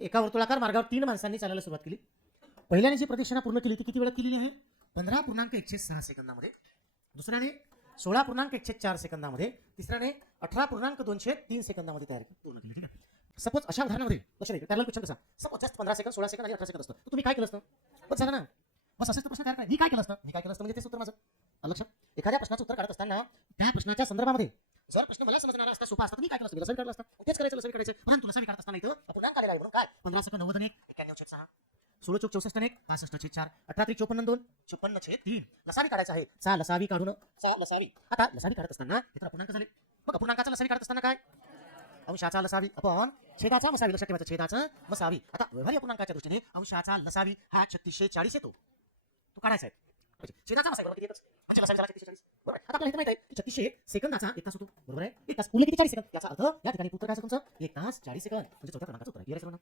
एका वर्तुळाकार मार्गावर 3 माणसांनी चालायला सुरुवात केली. पहिल्याने जी प्रदक्षिणा पूर्ण केली ती किती वेळात केलेली आहे? 15.106 सेकंदामध्ये. दुसऱ्याने 16.104 सेकंदामध्ये. तिसऱ्याने 18.203 सेकंदामध्ये तयार पूर्ण केली. ठीक आहे. सपोज अशा उदाहरणामध्ये लक्ष द्या, पॅरलल क्वेश्चन कसा, सपोज जस्ट 15 सेकंद, 16 सेकंद आणि 18 सेकंद असतं, तर तुम्ही काय केलं असतं? बस झालं ना. बस असेच प्रश्न तयार करा. मी काय केलं असतं म्हणजे तेच उत्तर माझं. लक्षात. एखाद्या प्रश्नाचं उत्तर काढत असताना त्या प्रश्नाच्या संदर्भामध्ये जर प्रश्न मला समजणारा असता, सोपा असता, तर मी काय केलं असतं? लसावी काढलं असतं. तेच करायचं, लसावी काढायचं. परंतु लसावी काढत असताना इथं अपूर्णांक आलेला आहे म्हणून काय 15 सेकंद 90 1 91/6, 16 चोक 64 1 65/4, 18 3 54 2 54/3. लसावी काढायचा आहे. चा लसावी काढून चा लसावी. आता लसावी काढत असताना इथं अपूर्णांक झाले. मग अपूर्णांकाचा लसावी काढत असताना काय? अंशाचा लसावी अपॉन छेदाचा मसावी. लक्षात ठेवायचं, छेदाचा मसावी. आता व्यवहारी अपूर्णांकाच्या दृष्टीने अंशाचा लसावी हा 3640 येतो. तो काढायचा आहे. छेदाचा मसावी बरोबर किती येतो? अंशाचा लसावी झाला 3640. बरोबर. आता आपल्याला माहिती आहे की 3600 सेकंदाचा 1 तास होतो. बरोबर आहे. 1 तास उरले किती? 40 सेकंद. याचा अर्थ या ठिकाणी उत्तर काय तुमचं 1 तास 40 सेकंद म्हणजे चौथ्या क्रमांकाचं उत्तर आहे.